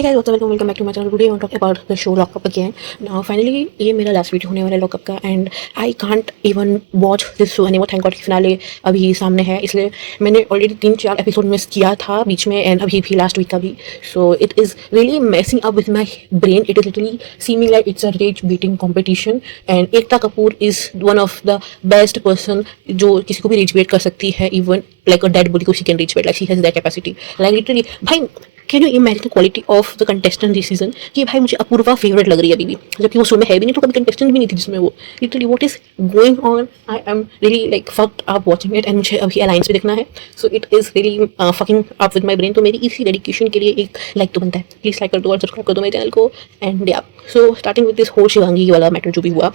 Hey guys, what's up? Welcome back to my channel. Today I want to talk about the show Lock Up again. Now finally ये मेरा last video होने वाला है lockup का and I can't even watch this show anymore. Thank God कि finale अभी सामने है, इसलिए मैंने ऑलरेडी 3-4 एपिसोड मिस किया था बीच में एंड अभी भी लास्ट वीक का भी. So it is really messing up with my brain. It is literally seeming like it's a rage baiting competition and Ekta Kapoor is one of the best person जो किसी को भी रेज बेट कर सकती है. Even like a dead body को she can rage bait, like she has that capacity. Like literally भाई can you imagine the quality of the contestant this season कि भाई मुझे अपूर्वा फेवरेट लग रही है अभी भी, जबकि वो शो में है भी नहीं, तो कभी कंटेस्टेंट भी नहीं थी जिसमें वो. Literally what is going on, I am really like fucked up watching it and मुझे अभी अलायंस भी देखना है. सो it is really fucking up with my brain. तो मेरी इसी डेडिकेशन के लिए एक लाइक तो बनता है. प्लीज़ लाइक कर दो और सब्सक्राइब कर दो मेरे चैनल को. And yeah so starting with this whole Shivangi वाला मैटर जो भी हुआ.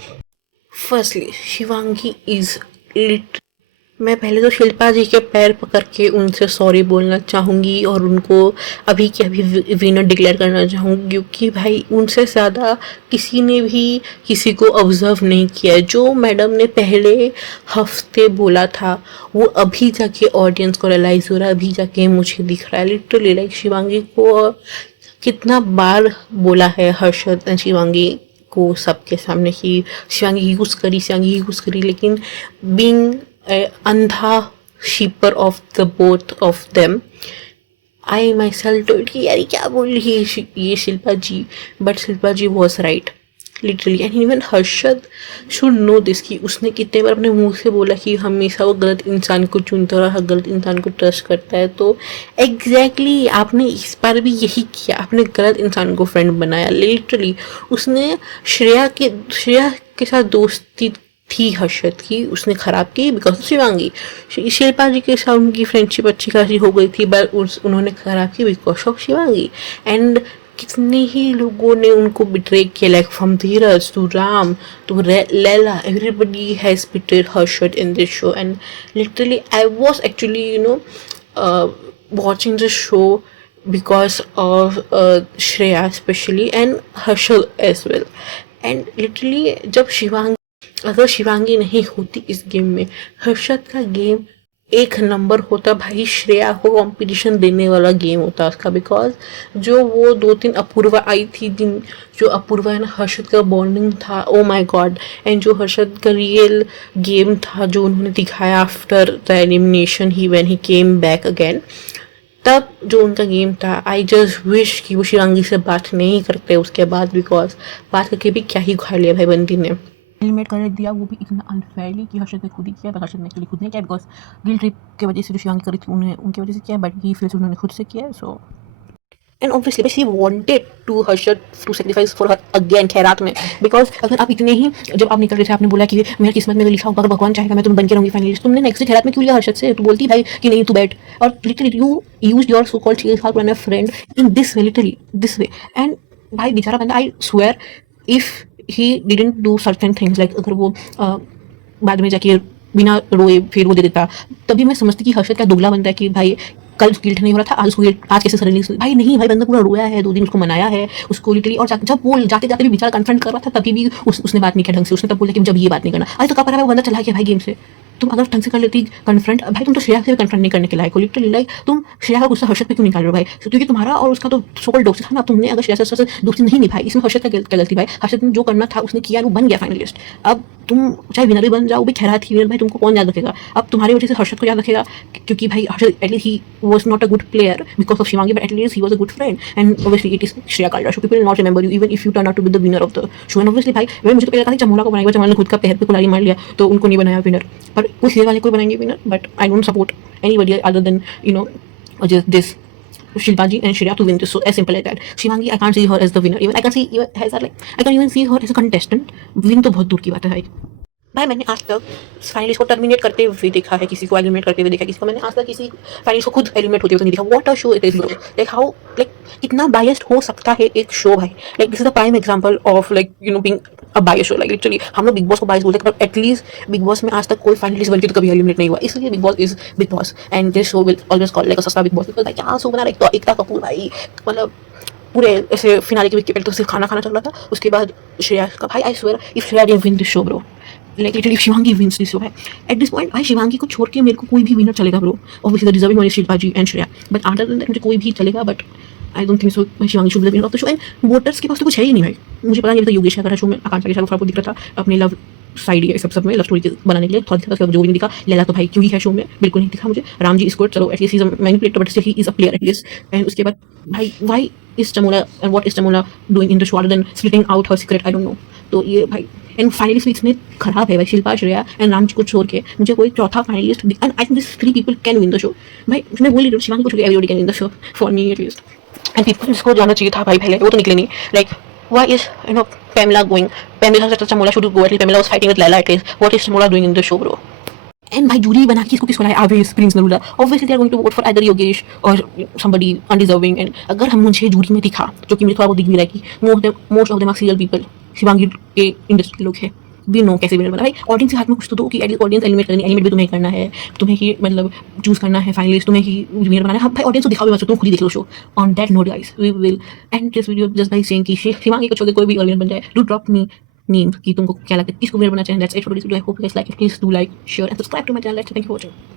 फर्स्टली शिवांगी इज़ लिट मैं पहले तो शिल्पा जी के पैर पकड़ के उनसे सॉरी बोलना चाहूँगी और उनको अभी के अभी विनर डिक्लेयर करना चाहूँगी, क्योंकि भाई उनसे ज़्यादा किसी ने भी किसी को ऑब्जर्व नहीं किया. जो मैडम ने पहले हफ्ते बोला था वो अभी जाके ऑडियंस को रियलाइज़ हो रहा है, अभी जाके मुझे दिख रहा है. लिटरली लाइक शिवांगी को कितना बार बोला है हर्षद एंड शिवांगी को सबके सामने कि शिवांगी यूज़ करी, लेकिन बीइंग अंधा shipper of the both of them I myself told कि यार क्या बोल रही है ये Shilpa ji. But Shilpa ji was right literally. And even Harshad should know this कि उसने कितने बार अपने मुंह से बोला कि हमेशा वो गलत इंसान को चुनता रहा, गलत इंसान को ट्रस्ट करता है. तो एग्जैक्टली आपने इस बार भी यही किया, आपने गलत इंसान को फ्रेंड बनाया. लिटरली उसने श्रेया के साथ दोस्ती थी हर्षद की, उसने ख़राब की बिकॉज शिवांगी. शिल्पा जी के साथ उनकी फ्रेंडशिप अच्छी खासी हो गई थी, बट उन्होंने ख़राब की बिकॉज ऑफ शिवांगी. एंड कितने ही लोगों ने उनको बिट्रे किया, like from Dheeraj to Ram to Laila, everybody has betrayed Harshad in this show. And literally I was actually watching the show because of Shreya especially and Harshal as well. And literally जब अगर शिवांगी नहीं होती इस गेम में, हर्षद का गेम एक number होता भाई. श्रेया को कंपटीशन देने वाला गेम होता उसका, बिकॉज जो वो 2-3 अपूर्वा आई थी, जो अपूर्वा है ना हर्षद का बॉन्डिंग था, ओ माय गॉड. एंड जो हर्षद का रियल गेम था जो उन्होंने दिखाया after the elimination he when he came back again, तब जो उनका गेम था, आई जस्ट विश कि वो शिवांगी से बात नहीं करते उसके बाद, बिकॉज बात करके भी क्या ही उखाड़ लिया भाई बंदी ने. एलिमिनेट कर दिया, वो भी इतना अनफेयरली कि हर्षद ने खुद ही किया. बट हर्षद ने एक्चुअली खुद नहीं किया बिकॉज गिल ट्रिप की वजह से जो शिवांगी करी थी उनकी वजह से किया, बट ये फिर उन्होंने खुद से किया. So and obviously she wanted to Harshad to sacrifice for her again खैरात में, बिकॉज अगर आप इतने ही जब आप निकल रहे थे आपने बोला कि मेरी किस्मत में लिखा होगा, अगर भगवान चाहेगा मैं तुम्हें बन के रहूंगी फाइनलिस्ट, तुमने नेक्स्ट डे खैरात में क्यों लिया हर्षद से? तो बोलती भाई कि नहीं तू बैठ. और literally you used your so called she help my friend in this way, literally this way. And भाई बेचारा बंदा, आई swear if he didn't do certain things, like अगर वो बाद में जाके बिना रोए फिर वो दे देता, तभी मैं समझती कि हर्षद का दुगला बनता है कि भाई कल गिल्ट नहीं हो रहा था, आज उसको आज कैसे सडनली. भाई नहीं, भाई बंदा पूरा रोया है, 2 दिन उसको मनाया है उसको लिटरली. और जब वो जाते जाते भी बेचारा कन्फ्रंट कर रहा था तभी भी उसने बात नहीं किया ढंग से. उसने तब बोला कि जब ये बात नहीं करना. आज तो कब पता है वो बंदा चला गया भाई गेम से. तुम अगर ढंग से कर लेती कन्फ्रंट, भाई तुम तो श्रेया से भी कन्फ्रंट नहीं करने के लायक हो. लिटरली लाइक तुम श्रेया का गुस्सा हर्षद पे क्यों निकाल रहे हो भाई? क्योंकि तुम्हारा और उसका तो सोकल दोस्ती था ना. तुमने अगर श्रेया से दोस्ती नहीं निभाई, इसमें हर्षद का क्या गलती भाई? हर्षद ने जो करना था उसने किया, वो बन गया फाइनलिस्ट. अब तुम चाहे विनर भी बन जाओ, भी खैरा थी विनर, भाई तुमको कौन याद रखेगा? अब तुम्हारी वजह से हर्षद को याद रखेगा, क्योंकि भाई Harshad at least he was not a good player because of Shivangi, but at least he was a good friend. And obviously it is Shreya Kalda show. People not remember you even if you turn out to be the winner of the show. And obviously भाई मुझे तो पहले था चमोला को बनाएगा, चमोला ने खुद का पैर पे कुल्हाड़ी मार लिया तो उनको नहीं बनाया विनर, पर उस वाले को बनाएंगे winner. But I don't support anybody other than just this Shilpa ji and Shreya to win this. So as simple as that. Shivangi, I can't see her as the winner. Even I can see even as her I can't even see her as a contestant. Win तो बहुत दूर की बात है भाई. भाई मैंने आज तक फाइनलिस्ट को टर्मिनेट करते हुए देखा है, किसी को एलिमिनेट करते हुए देखा है, किसी को मैंने आज तक किसी फाइनलिस्ट को खुद एलिमिनेट होते हुए तो नहीं देखा. What a show it is bro. Like how like कितना बायस्ड हो सकता है एक शो भाई. Like this is the prime example of like being a biased show. Like literally हम लोग बिग बॉस को बायस्ड बोलते हैं, बट एटलीस्ट बिग बॉस में आज तक कोई फाइनलिस्ट बनके तो कभी एलिमिनेट नहीं हुआ. इसलिए big boss is big boss and this show will always call like अ सस्ता बिग बॉस. बिकॉज भाई क्या शो बना रहा है. तो एकता कपूर भाई मतलब पूरे ऐसे फिनाले के वीक के पहले तो सिर्फ खाना चल रहा था, उसके बाद श्रेया का. भाई I swear if Shreya didn't win this show bro, like literally Shivangi wins this show है एट दिस पॉइंट. भाई शिवांगी को छोड़ के मेरे को कोई भी विनर चलेगा bro. Obviously the deserving one is Shilpa ji and Shreya, but other than that मुझे कोई भी चलेगा. But I don't think so Shivangi should be the winner of the show. And voters के पास तो कुछ है ही नहीं भाई, मुझे पता नहीं अभी तो योगेश का शो में आकांक्षा के साथ वो दिख रहा था अपने लव साइड ये सब में लव स्टोरी बनाने के लिए थोड़ा दिखा, जो भी नहीं दिखा। लैला तो भाई क्यों ही है शो में, बिल्कुल नहीं दिखा मुझे। राम जी स्कोर चलो at least he is a manipulator but still he is a player at least. And उसके बाद भाई why is Chamola and what is Chamola doing in the show other than splitting out her secret, I don't know. तो ये भाई and finalist इतने खराब है भाई, शिल्पा श्रेया एंड राम जी को छोड़ के मुझे कोई चौथा finalist and I think this 3 people can win the show. भाई मैं बोल रही हूँ शिवांगी को छोड़ के everybody can win the show for me at least. And people इसको जाना चाहिए था भाई पहले, वो तो निकले नहीं। Like why is Pamela going? Pamela said Chamola should go. At least Pamela was fighting with Laila at least. What is Chamola doing in the show, bro? And भाई जूरी बना के इसको किसको लाया? Always Prince Narula. Obviously they are going to vote for either Yogesh or somebody undeserving. And अगर हम मुझे jury में दिखा, जो कि मुझे थोड़ा बहुत दिख भी रहा है कि most of them are serial people. Shivangi के इंडस्ट्री के लोग हैं, भी नो कैसे विनर बना। भाई ऑडियंस के हाथ में कुछ तो दो कि एटलीस्ट ऑडियंस एलिमिनेट करनी, एलिमिनेट भी तुम्हें करना है, तुम्हें ही मतलब चूज करना है फाइनलिस्ट, तुम्हें ही विनर बनाना है। भाई ऑडियंस को दिखाओ भी मत, तुम खुद ही देख लो show. On that note guys we will end this video just by saying कि शिवांगी को छोड़ के कोई भी विनर बन जाए। डू ड्रॉप मी नेम कि तुमको क्या लगता है किसको विनर बनना चाहिए। That's it for this video. I hope you guys like it. Please do like share and subscribe to my channel. Thank you for watching.